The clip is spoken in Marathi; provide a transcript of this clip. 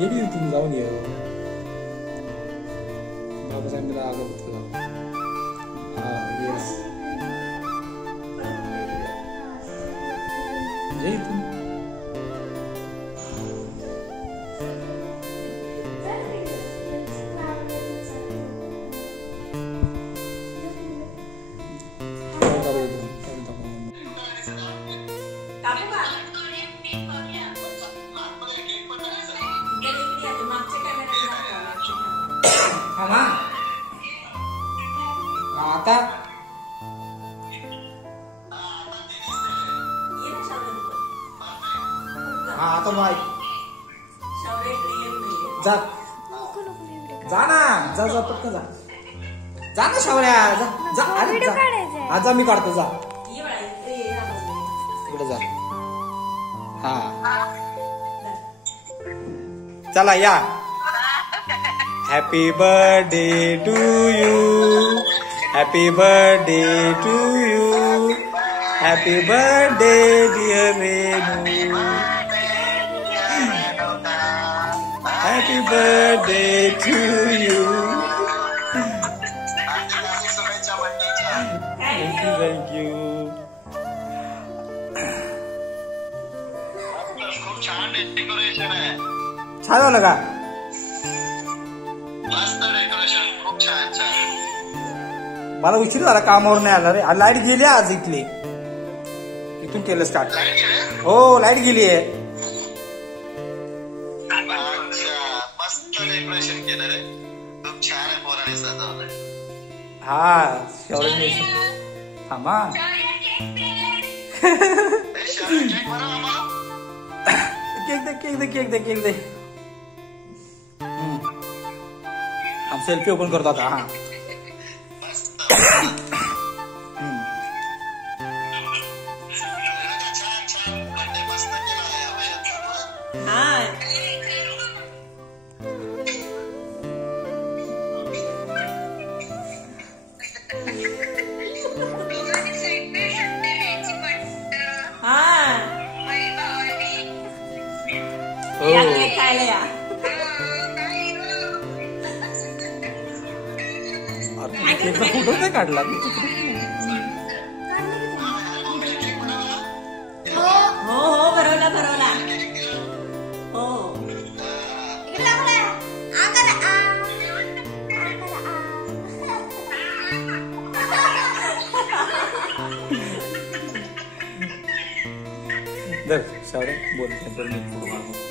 ये भी तुम्ही जाऊन ये बाबासाहेबांना अगरबत्ती लाव. हा येस ये इथून. आता हा आता बाय जा जा ना जा जा पटकन जा जा ना शावऱ्या जा जा. अरे जा आज मी काढतो जा इकडे जा. हा चला या. Happy birthday to you. Happy birthday to you. Happy birthday dear Renu. Happy birthday to you. Thank you. खूप छान डेकोरेशन आहे. छान झालं का? मस्त डेकोरेशन. खूप छान छान. मला उशीर झाला कामावर नाही आला रे. लाईट गेली आज इथली. इथून केलं स्टार्ट. हो लाईट गेली आहे. मस्त डेकोरेशन केलं रे. खूप छान आहे. पोराने सजवलंय. हा शेवटी थांबा. केक दे केक दे केक दे केक दे. हम सेल्फी ओपन करतो आता. हा खायला या. फोटो नाही काढला. हो हो भरवला भरवला. हो दर शावरे बोल फोटो काढतो.